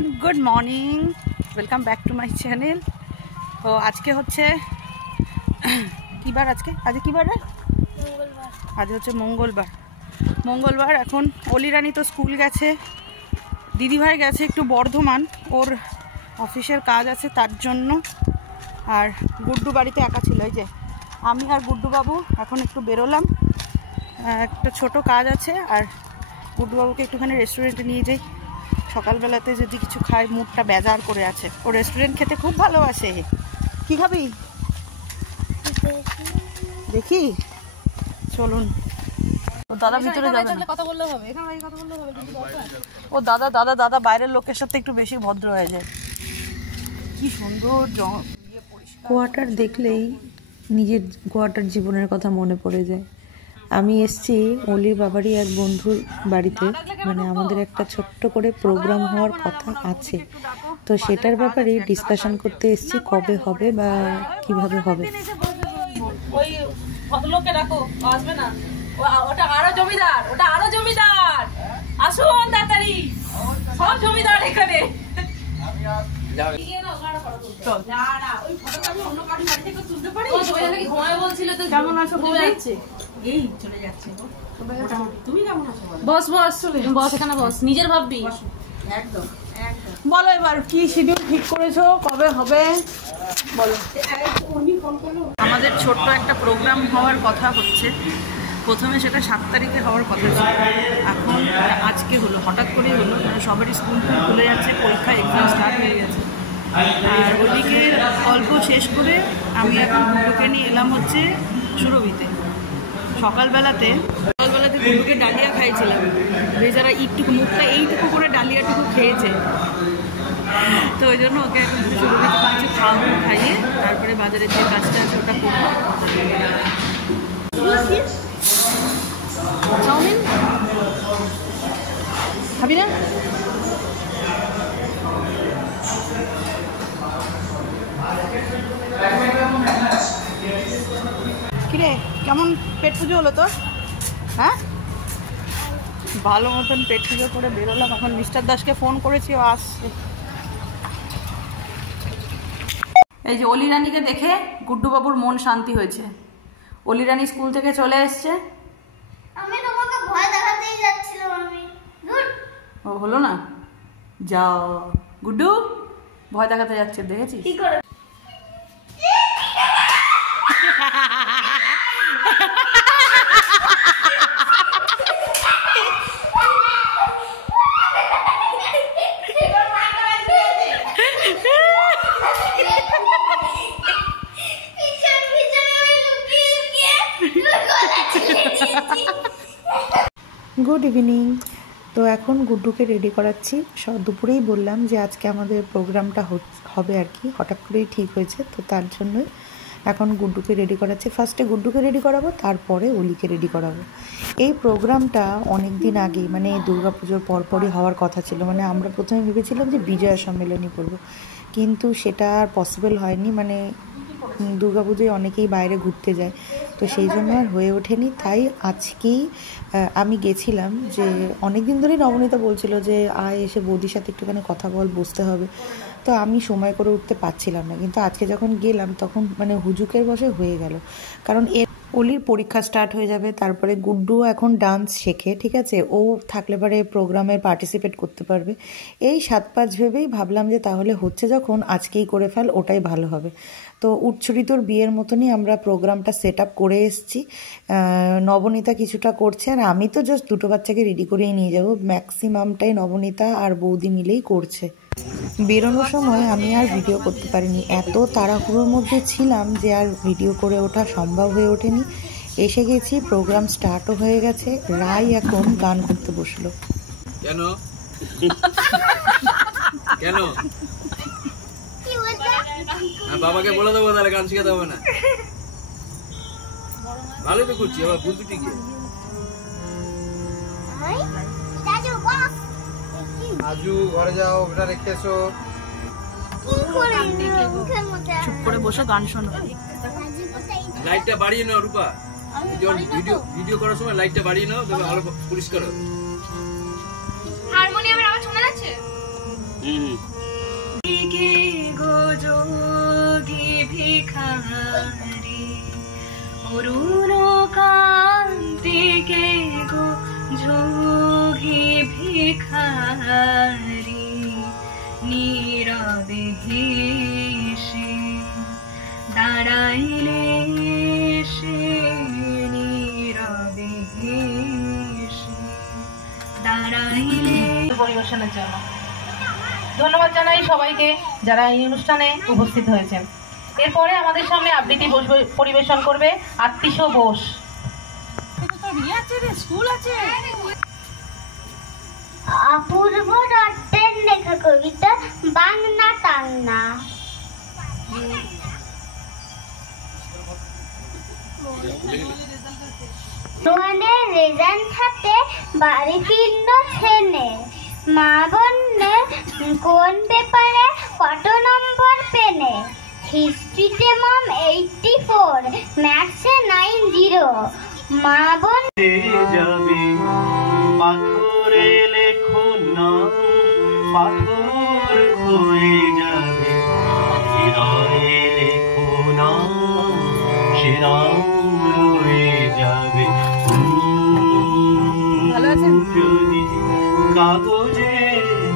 Everyone, good morning, welcome back to my channel. তো আজকে হচ্ছে কী বার? আজকে কী বার? আজ হচ্ছে মঙ্গলবার। এখন অলিরানি তো স্কুল গেছে, দিদিভাই গেছে একটু বর্ধমান, ওর অফিসের কাজ আছে তার জন্য। আর গুড্ডু বাড়িতে একা ছিল। এই যে আমি আর গুড্ডুবাবু এখন একটু বেরোলাম, একটা ছোট কাজ আছে। আর গুড্ডুবাবুকে একটুখানি রেস্টুরেন্টে নিয়ে যাই, সকালবেলাতে যদি কিছু খাই, মুডটা বেজার করে আছে। ও রেস্টুরেন্ট খেতে খুব ভালোবাসে। কি খাবি দেখি? চলুন। ও দাদা ভিতরে যাবে না, কথা বললে হবে, এখানে কথা বললে হবে। ও দাদা বাইরের লোকের সাথে একটু বেশি ভদ্র হয়ে যায়। কি সুন্দর কোয়ার্টার দেখলেই নিজের কোয়ার্টার জীবনের কথা মনে পড়ে যায়। আমি এসছি অলির বাবারই এক বন্ধুর বাড়িতে, মানে আমাদের একটা ছোট্ট করে প্রোগ্রাম হওয়ার কথা আছে, তো সেটার ব্যাপারে ডিসকাশন করতে এসছি, কবে হবে বা কিভাবে হবে। ওই ভদ্রলোককে ডাকো, আসবে না? ওটা আরো জমিদার, আসুন তাড়াতাড়ি, সব জমিদার এখানে। কেমন আছো? এই চলে যাচ্ছে। তুমি কেমন আছো? বস এখানে বস, নিজের ভাববি একদম। বলো এবার কি শিডিউল ঠিক করেছো, কবে হবে বলো। আমাদের ছোট্ট একটা প্রোগ্রাম হওয়ার কথা হচ্ছে। প্রথমে সেটা 7 তারিখে হওয়ার কথা ছিল, এখন আজকে হলো, হঠাৎ করেই হলো। মানে সবারই স্কুল খুলে যাচ্ছে, পরীক্ষা এক্সাম স্টার্ট হয়ে গেছে। আর ওইদিকে অল্প শেষ করে আমি এখন গুড্ডুকে নিয়ে এলাম হচ্ছে সুরভিতে। সকালবেলাতে গুড্ডুকে ডালিয়া খাইছিলাম, বেচারা একটুকু মুখটা এইটুকু করে ডালিয়াটুকু খেয়েছে। তো ওই জন্য ওকে এখন সুরভিতে কিছু খাইয়ে তারপরে বাজারে যে কাজটা আছে ওটা করবো। চাউমিন খাবি না? কিরে, কেমন পেট পুজো হলো তোর? হ্যাঁ, ভালো মতন পেট পুজো করে বেরোলাম। এখন মিস্টার দাসকে ফোন করেছি, ও আসছে। এই যে অলিরানিকে দেখে গুড্ডুবাবুর মন শান্তি হয়েছে। অলিরানি স্কুল থেকে চলে এসছে। আমি তোমাকে ভয় দেখাতেই যাচ্ছিলাম। ও হলো না, যাও। গুড্ডু ভয় দেখাতে যাচ্ছে, দেখেছিস? কি করে? Good evening. তো এখন গুড্ডুকে রেডি করাচ্ছি। দুপুরেই বললাম যে আজকে আমাদের প্রোগ্রামটা হবে আর কি, হঠাৎ করেই ঠিক হয়েছে, তো তার জন্যই এখন গুড্ডুকে রেডি করাচ্ছি। ফার্স্টে গুড্ডুকে রেডি করাবো, তারপরে অলিকে রেডি করাবো। এই প্রোগ্রামটা অনেক দিন আগেই, মানে দুর্গাপুজোর পরপরই হওয়ার কথা ছিল। মানে আমরা প্রথমে ভেবেছিলাম যে বিজয়া সম্মেলনী করবো, কিন্তু সেটা আর পসিবল হয়নি। মানে দুর্গাপুজোয় অনেকেই বাইরে ঘুরতে যায়, তো সেই জন্য আর হয়ে ওঠেনি। তাই আজকেই আমি গেছিলাম, যে অনেক দিন ধরেই নবনীতা বলছিল যে আয়, এসে বৌদির সাথে একটুখানি কথা বল, বসতে হবে। তো আমি সময় করে উঠতে পারছিলাম না, কিন্তু আজকে যখন গেলাম তখন মানে হুজুকের বসে হয়ে গেল। কারণ অলির পরীক্ষা স্টার্ট হয়ে যাবে, তারপরে গুড্ডুও এখন ডান্স শেখে, ঠিক আছে, ও থাকলে পরে প্রোগ্রামে পার্টিসিপেট করতে পারবে। এই 7-5 ভেবেই ভাবলাম যে তাহলে হচ্ছে যখন আজকেই করে ফেল, ওটাই ভালো হবে। তো উচ্ছরিতর বিয়ের মতনই আমরা প্রোগ্রামটা সেট আপ করে এসেছি। নবনীতা কিছুটা করছে, আর আমি তো জাস্ট দুটো বাচ্চাকে রেডি করেই নিয়ে যাব। ম্যাক্সিমামটাই নবনীতা আর বৌদি মিলেই করছে। বেরোনোর সময় আমি আর ভিডিও করতে পারিনি, এত তাড়াহুড়োর মধ্যে ছিলাম যে আর ভিডিও করে ওঠা সম্ভব হয়ে ওঠেনি। এসে গেছি, প্রোগ্রাম স্টার্টও হয়ে গেছে। রাই এখন গান করতে বসলো। কেন কেন? বাবাকে বলে দেবো, তাহলে গান শিখাতে হবে না। ভালো তো করছি, আবার ভুল দুটি গিয়ে আজু ঘরে যাও, ওটা রেখে এসো। চুপ করে বসে গান শোনো। লাইটটা বাড়িয়ে নাও রূপা, ভিডিও করার সময় লাইটটা বাড়িয়ে নাও, ভালো পরিষ্কার হবে। হারমোনিয়ামের আওয়াজ শোনা যাচ্ছে? যোগী ভিখারি অরুণ কান্তিকে গো যোগী ভিখারি নীরবে হেসে দাঁড়াইলে সে নীরবে হেসে দাঁড়াইলে পরিবেশনের জন্য ধন্যবাদ জানাই সবাইকে যারা এই অনুষ্ঠানে উপস্থিত হয়েছেন। এরপরে আমাদের সামনে আবৃত্তি পরিবেশন করবে আত্মীশ বোস। অপূর্ব দত্তের লেখা কবিতা বাংলা টান্না। তোমাদের রেজাল্ট হাতে বাড়ি ফিরল ছেলে, মা বললে কোন পেপারে কত নম্বর পেলে। হিস্ট্রিতে মম 84, ম্যাথসে 90। মা বললে যাবে পাথরে লেখো না, পাথর হয়ে যাবে হৃদয়ে লেখো না, শিরাম রয়ে যাবে। যদি কাগজে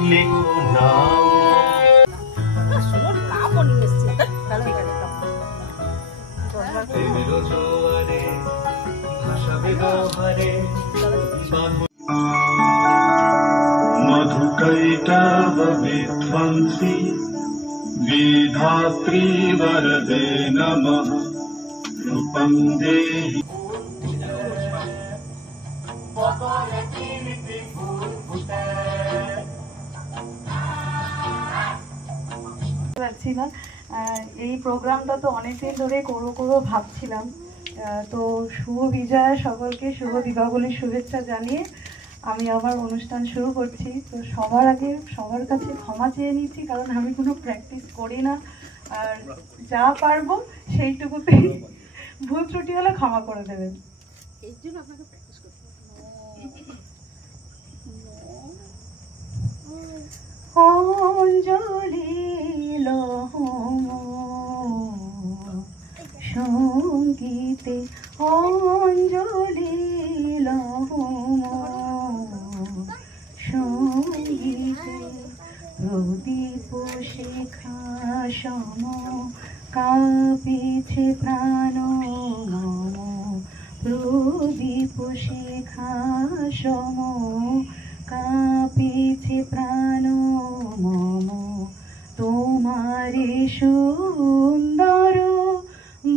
লেখো না, मधुकैटव विध्वंसी विधात्री वरदे नमः रूपं देहि। এই প্রোগ্রামটা তো অনেকদিন ধরে করবো ভাবছিলাম। তো শুভ বিজয়া, সকলকে শুভ দীপাবলির শুভেচ্ছা জানিয়ে আমি আমার অনুষ্ঠান শুরু করছি। তো সবার আগে সবার কাছে ক্ষমা চেয়ে নিচ্ছি, কারণ আমি কোনো প্র্যাকটিস করি না, আর যা পারবো সেইটুকুতে ভুল ত্রুটি হলে ক্ষমা করে দেবেন। এই জন্য আপনাকে প্র্যাকটিস করতে অঞ্জলি সঙ্গীতে অঞ্জলি সঙ্গীতে প্রদীপ শেখা সম কাঁপিছে প্রাণ মম, প্রদীপ শেখা সম কাঁপিছে প্রাণ মম। তোমারে সুন্দর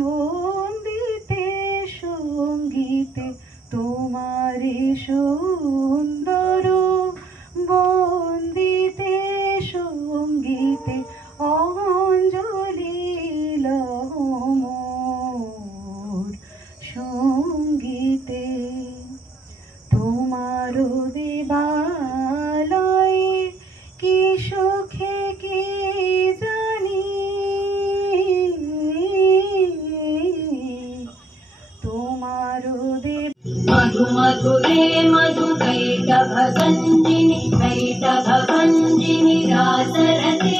বন্দিতে সঙ্গীতে, তোমারে সুন্দর বন্দিতে সঙ্গীতে অঞ্জলি মোর সঙ্গীতে। তোমার দেবালয়ে কি সুখে কি জানি, তোমার দেব मधु मधुरे मधुकैटभ गञ्जिनि कैटभ गञ्जिनि रासरते।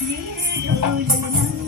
निर्झोल